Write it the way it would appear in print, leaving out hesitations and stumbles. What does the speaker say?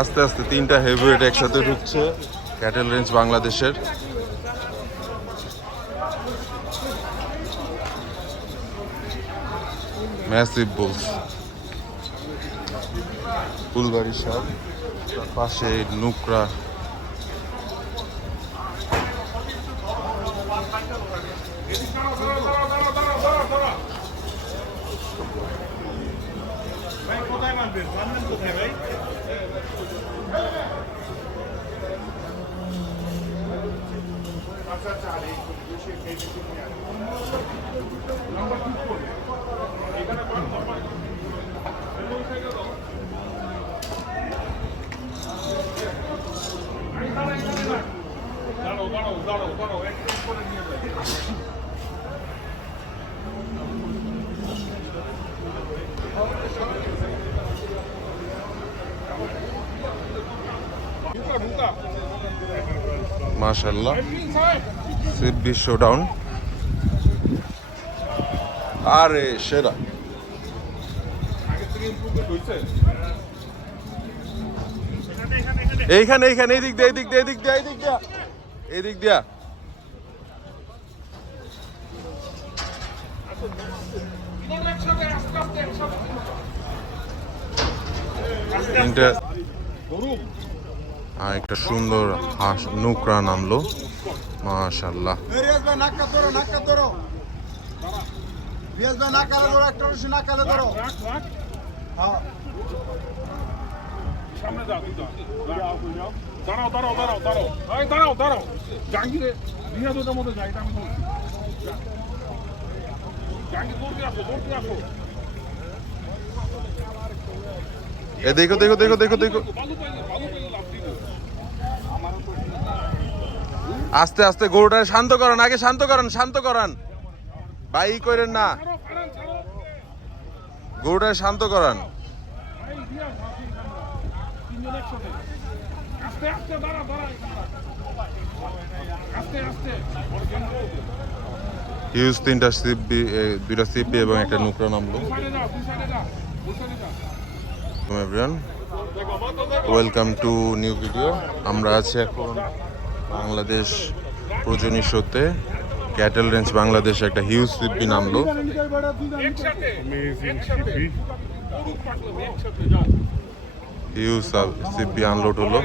আস্তে আস্তে তিনটা হেভিওয়েট একসাথে ঢুকছে ক্যাটেল রেঞ্জ বাংলাদেশের। ম্যাসিভ বুলস, ফুলবাড়ি সার, তার পাশে নুকরা। মাশাআল্লাহ, সিবি শোডাউন। আরে সেরা, এইখানে এইখানে এদিক দিয়ে এদিক দিয়ে এদিক দিয়ে এদিক দিয়া এদিক দিয়া। একটা সুন্দর হাঁস নুকরা নামলো, মাশাআল্লাহ। দেখো দেখো দেখো দেখো দেখো, আস্তে আস্তে গরুটা শান্ত করান, আগে শান্ত করান, শান্ত করান ভাই, ই করেন না, গরুটা শান্ত করান। হিউজ তিনটা সিপি, দুইটা সিপি এবং একটা নুকরা নামলো। Welcome to new video. আমরা আছি এখন বাংলাদেশ প্রজনী শোতে। ক্যাটেল রেঞ্জ বাংলাদেশ একটা হিউজ সিপি নামলো। হিউজ সিপি আনলোড হলো।